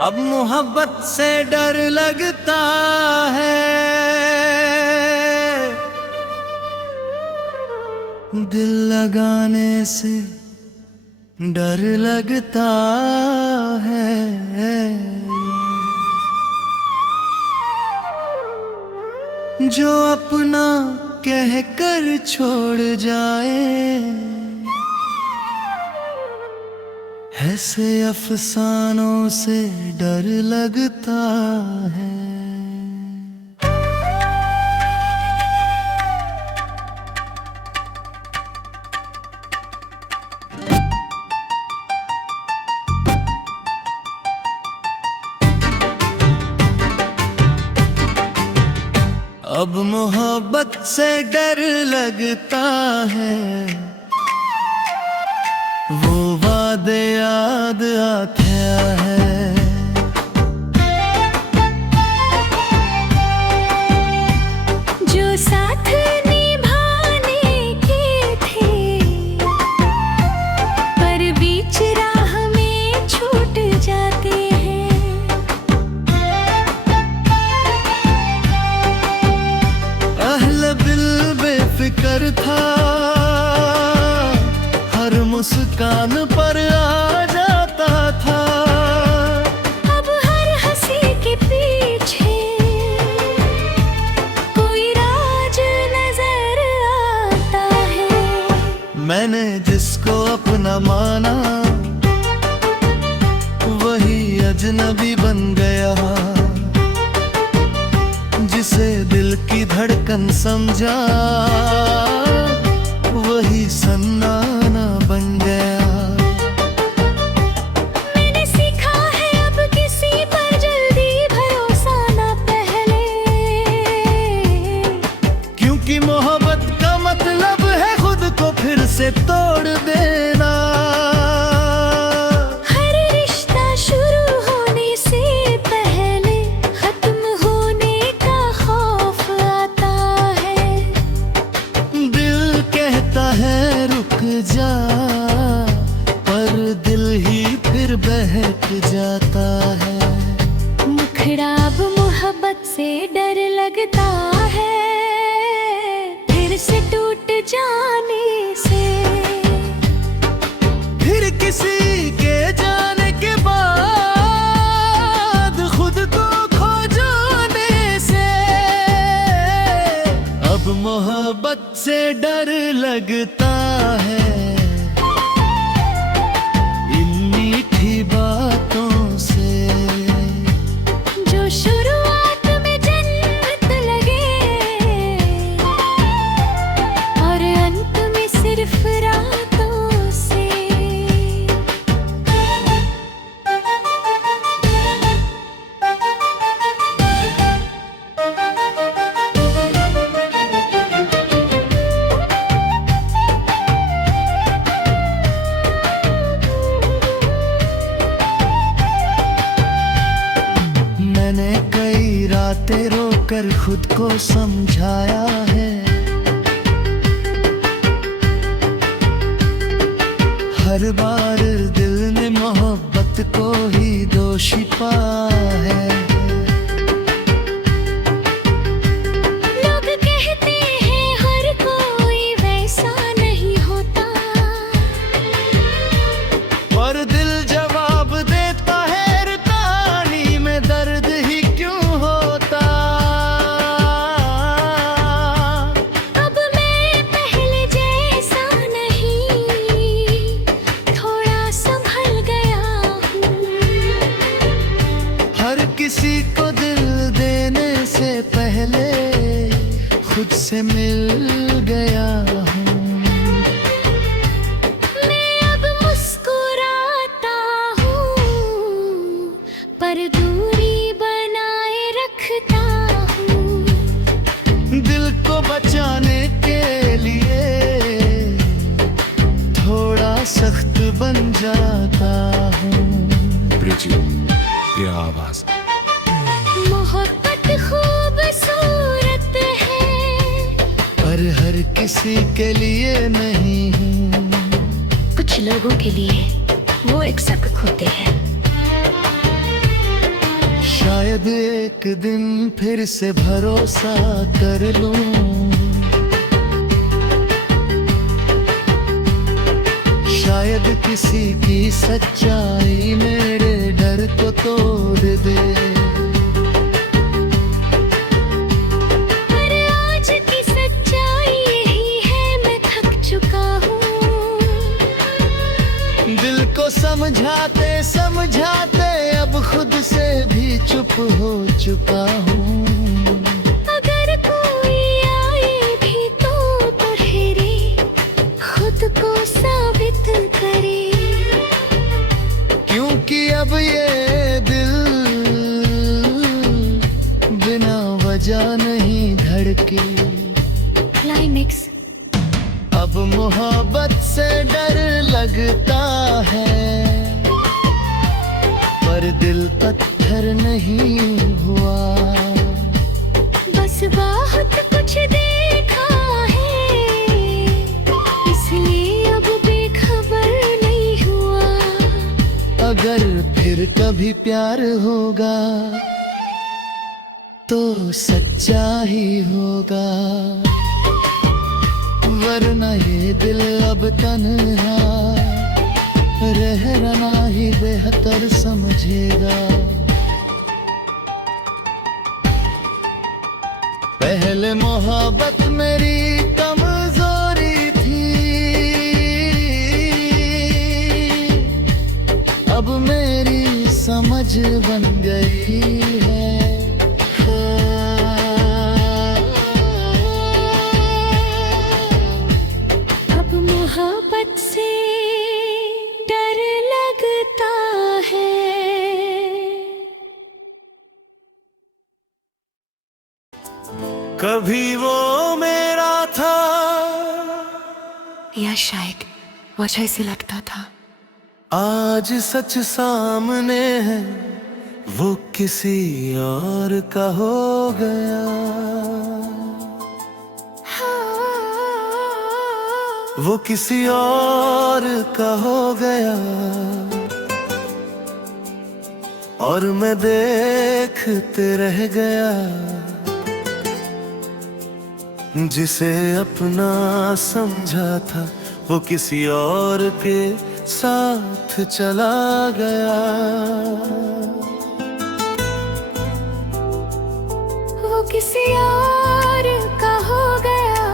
अब मोहब्बत से डर लगता है, दिल लगाने से डर लगता है। जो अपना कह कर छोड़ जाए, ऐसे अफसानों से डर लगता है। अब मोहब्बत से डर लगता है, वो वादे याद आते हैं। जो साथ निभाने के थे, पर बीच राह में छूट जाते हैं। अहल दिल बेफिक्र था, हर मुस्कान पर आ जाता था। अब हर हंसी के पीछे कोई राज नजर आता है। मैंने जिसको अपना माना, वही अजनबी बन गया। जिसे दिल की धड़कन समझा, वही सन्नाटा बन गया। मैंने सीखा है अब किसी पर जल्दी भरोसा ना पहले, क्योंकि मोहब्बत का मतलब है खुद को फिर से तोड़ देना। हर रिश्ता शुरू होने से पहले खत्म होने का खौफ आता है। दिल कहता है रुक जा, पर दिल ही फिर बहक जाता है। मुखड़ा अब मोहब्बत से डर लगता है, फिर से टूट जाने से। फिर किसी के जाने के बाद खुद को खो जाने से। अब मोहब्बत से डर लगता है, इन मीठी बातों से। जो शुरुआत में जन्नत लगे और अंत में सिर्फ रातों से। मैंने कई रातें रोकर खुद को समझाया है। हर बार दिल ने मोहब्बत को ही दोषी पाया है। लोग कहते हैं हर कोई वैसा नहीं होता, पर दिल जवाब देता है कहानी में दर्द ही क्यों होता। अब मैं पहले जैसा नहीं, थोड़ा संभल गया हूँ। हर किसी को दिल देने से पहले खुद से मिल गया हूँ। मैं अब मुस्कुराता हूँ, पर दूरी बनाए रखता हूँ। दिल को बचाने के लिए थोड़ा सख्त बन जाता हूँ। प्रीति, ये आवाज मोहब्बत खूबसूरत है, पर हर किसी के लिए नहीं। कुछ लोगों के लिए वो एक सबक होते हैं। शायद एक दिन फिर से भरोसा कर लूं, शायद किसी की सच्चाई मेरे डर को तोड़ दे। पर आज की सच्चाई यही है, मैं थक चुका हूँ। दिल को समझाते समझाते अब खुद से भी चुप हो चुका हूँ। अगर कोई आए भी तो ठहरे, खुद को साबित करे, क्योंकि अब ये दिल बिना वजह नहीं धड़के। क्लाइमेक्स। अब मोहब्बत से डर लगता है, पर दिल पत्थर नहीं हुआ। बस बहुत कुछ देखा है, इसलिए अब बेखबर नहीं हुआ। अगर फिर कभी प्यार होगा तो सच्चा ही होगा, वरना ये दिल अब तन्हा रहना ही बेहतर समझेगा। पहले मोहब्बत मेरी कमजोरी थी, अब मेरी समझ बन गई है। अब मोहब्बत से डर लगता है। कभी वो मेरा था, या शायद वजह से लगता था। आज सच सामने है, वो किसी और का हो गया। वो किसी और का हो गया, और मैं देखते रह गया। जिसे अपना समझा था वो किसी और के साथ चला गया। वो किसी और का हो गया,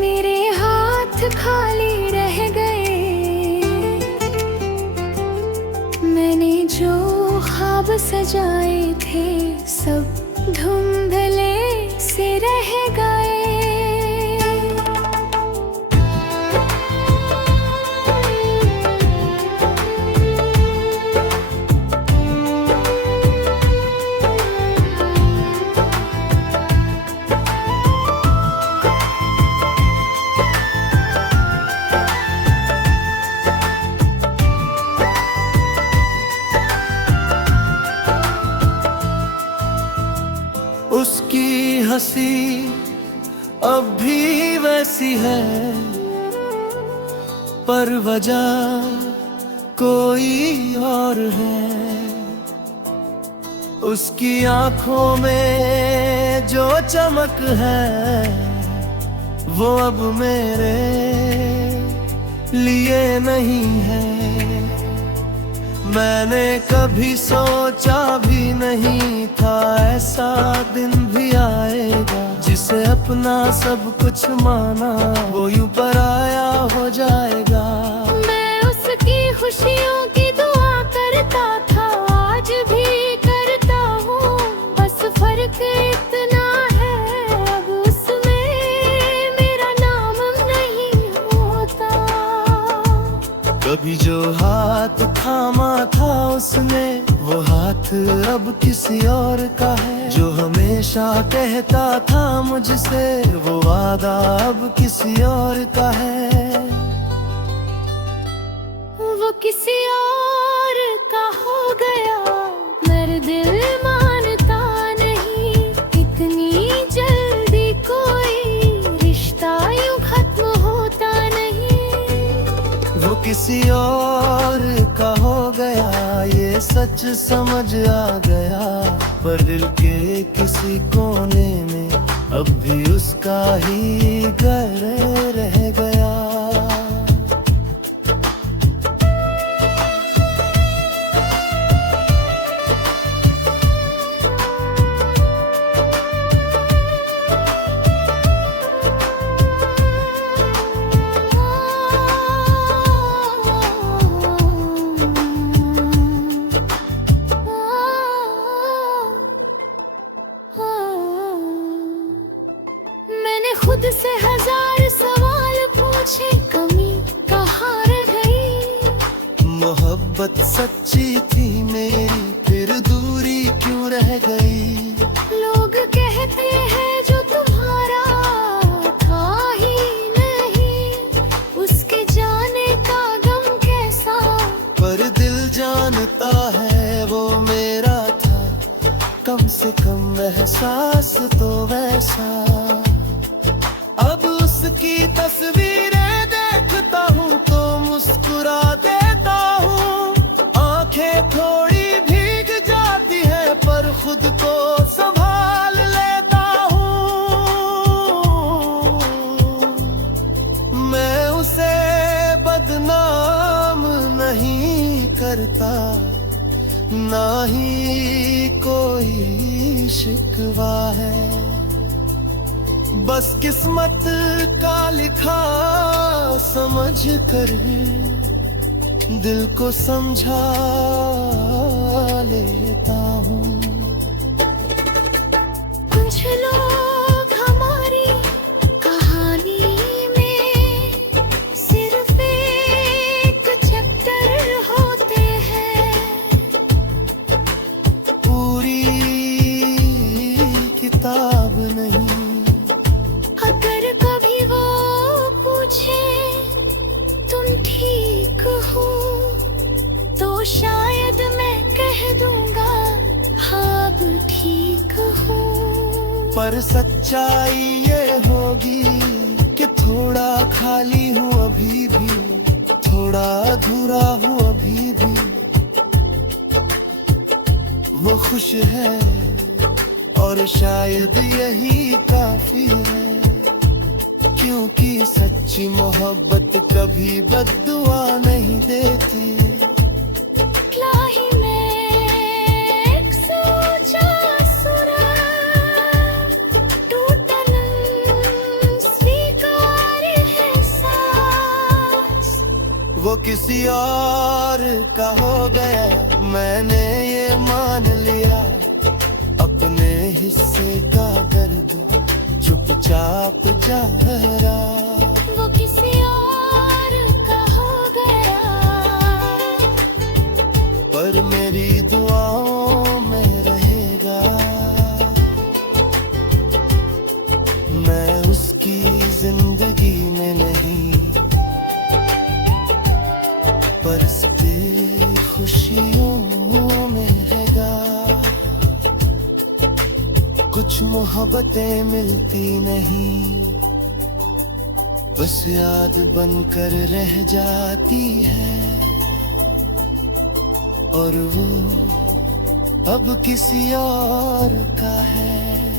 मेरे हाथ खाली रह गए। मैंने जो ख्वाब सजाए थे सब धुंधले से रह गए। उसकी हंसी अब भी वैसी है, पर वजह कोई और है। उसकी आंखों में जो चमक है वो अब मेरे लिए नहीं है। मैंने कभी सोचा भी नहीं था ऐसा दिन भी आएगा, जिसे अपना सब कुछ माना वो यूं पराया हो जाएगा। मैं उसकी खुशियों की दुआ करता था, आज भी करता हूँ, बस फर्क इतना है अब उसमें मेरा नाम नहीं होता। कभी जो हाथ थामा था उसने, वो हाथ अब किसी और का है। जो हमेशा कहता था मुझसे, वो वादा अब किसी और का है। वो किसी और का हो गया, मेरे दिल मानता नहीं इतनी जल्दी कोई रिश्ता यूं खत्म होता नहीं। वो वो किसी और का हो गया, ये सच समझ आ गया। पर दिल के किसी कोने में अब भी उसका ही घर रह गया। खुद से हजार सवाल पूछे, कमी कहाँ रह गई। मोहब्बत सच्ची थी मेरी, फिर दूरी क्यों रह गई। लोग कहते हैं जो तुम्हारा था ही नहीं, उसके जाने का गम कैसा। पर दिल जानता है वो मेरा था, कम से कम एहसास तो वैसा। अब उसकी तस्वीरें देखता हूँ तो मुस्कुरा देता हूँ। आंखें थोड़ी भीग जाती है पर खुद को संभाल लेता हूँ। मैं उसे बदनाम नहीं करता, ना ही कोई शिकवा है। बस किस्मत का लिखा समझ कर दिल को समझा लेता हूँ। कुछ लोग हमारी कहानी में सिर्फ एक चैप्टर होते हैं, पूरी किताब नहीं। अगर कभी वो पूछे तुम ठीक हो, तो शायद मैं कह दूंगा हाँ अब ठीक हो। पर सच्चाई ये होगी कि थोड़ा खाली हूँ अभी भी, थोड़ा अधूरा हूँ अभी भी। वो खुश है और शायद यही काफी है, क्योंकि सच्ची मोहब्बत कभी बद्दुआ नहीं देती। लाही में एक सोचा सुरा, टूटन स्वीकार है सांस। वो किसी और का हो गया, मैंने ये मान लिया। अपने हिस्से का दर्द चुपचाप जा रहा। वो किसी और का हो गया, पर मेरी दुआओं में रहेगा। मैं उसकी जिंदगी में नहीं, पर उसके खुशियों में रहेगा। कुछ मोहब्बतें मिलती नहीं, बस याद बनकर रह जाती है। और वो अब किसी और का है।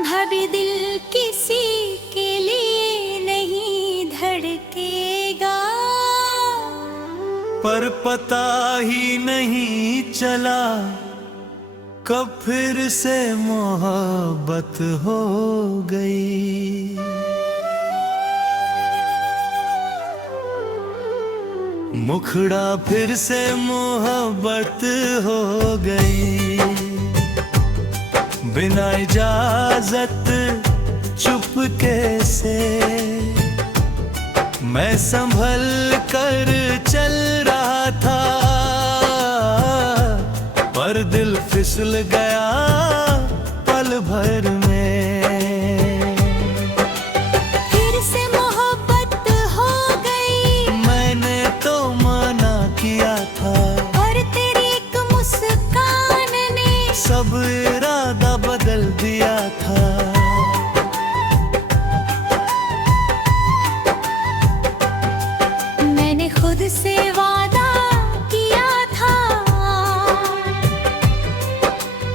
भाभी दिल किसी के लिए नहीं धड़केगा, पर पता ही नहीं चला कब फिर से मोहब्बत हो गई। मुखड़ा फिर से मोहब्बत हो गई। बिना इजाजत चुपके से मैं संभल कर चल रहा था, पर दिल फिसल गया पल भर में। फिर से मोहब्बत हो गई, मैंने तो मना किया था, और तेरी एक मुस्कान ने सब इरादा बदल दिया था। मैंने खुद से वादा किया था,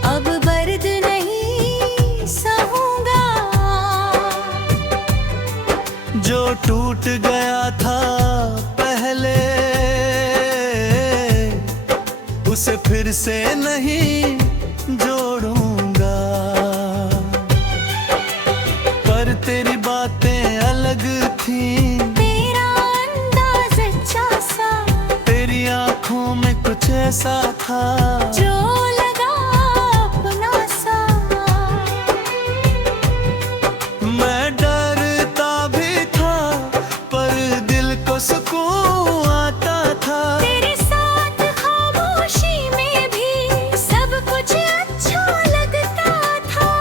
अब बर्द नहीं सहूंगा। जो टूट गया था पहले, उसे फिर से नहीं जोड़ूंगा। पर तेरी बातें अलग थी, तेरा अंदाज अच्छा सा, तेरी आंखों में कुछ ऐसा था जो लगा अपना सा। मैं डरता भी था, पर दिल को सुकून आता था। तेरे साथ खामोशी में भी सब कुछ अच्छा लगता था।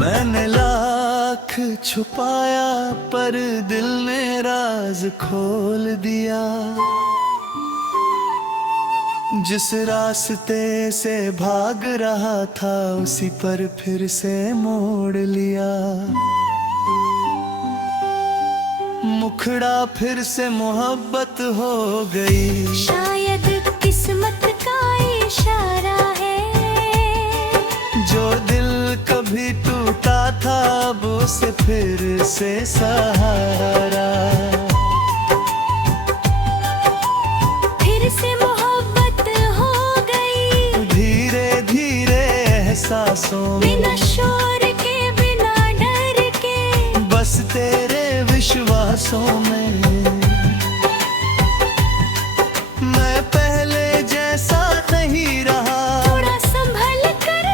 मैंने लाख छुपाया, पर दिल ने राज खोल दिया। जिस रास्ते से भाग रहा था, उसी पर फिर से मोड़ लिया। मुखड़ा फिर से मोहब्बत हो गई, शायद किस्मत का इशारा है। जो दिल कभी टूटा था, अब उसे फिर से सहारा। फिर से मोहब्बत हो गई, धीरे धीरे एहसासों में, बिना शोर के बिना डर के, बस तेरे विश्वासों में। मैं पहले जैसा नहीं रहा, थोड़ा संभल कर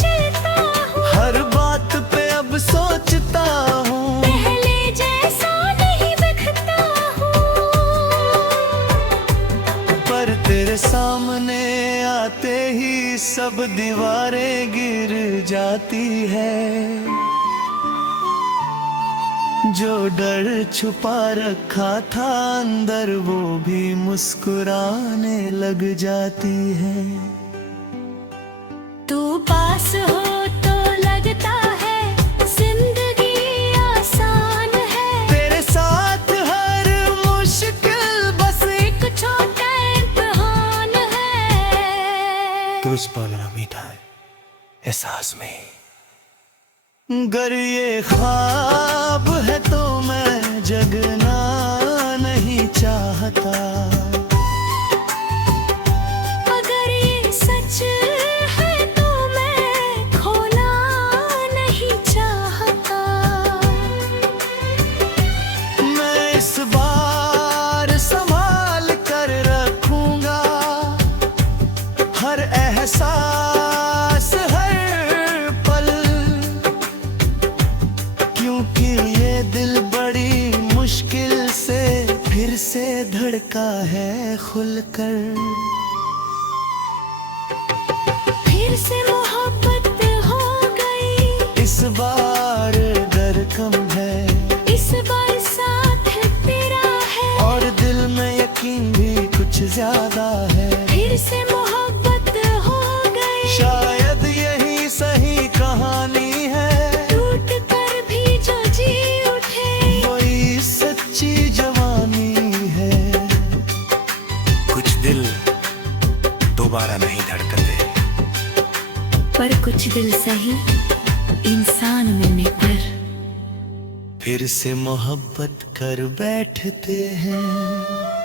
चलता हूँ। हर बात पे अब सोचता हूँ, पहले जैसा नहीं दिखता हूँ। पर तेरे सामने आते ही सब दीवारें गिर जाती है। जो डर छुपा रखा था अंदर, वो भी मुस्कुराने लग जाती है। तू पास हो तो लगता है जिंदगी आसान है। तेरे साथ हर मुश्किल बस एक छोटा इम्तिहान है। तो उस पल ना मीठा है एहसास में। गर ये ख्वाब है तो मैं जगना नहीं चाहता, अगर ये सच है तो मैं खोना नहीं चाहता। मैं इस बार संभाल कर रखूंगा हर एहसास, हर पल। क्योंकि ये दिल बड़ी मुश्किल से फिर से धड़का है खुलकर। फिर से मोहब्बत हो गई, इस बार डर कम है, इस बार साथ तेरा है, और दिल में यकीन भी कुछ ज्यादा है। फिर से मोहब्बत हो गई, शायद यही सही कहानी है, टूट कर भी जो जी उठे, वही सच्ची जवानी है। कुछ दिल दोबारा नहीं धड़कते, पर कुछ दिल सही इंसान मिलने पर फिर से मोहब्बत कर बैठते हैं।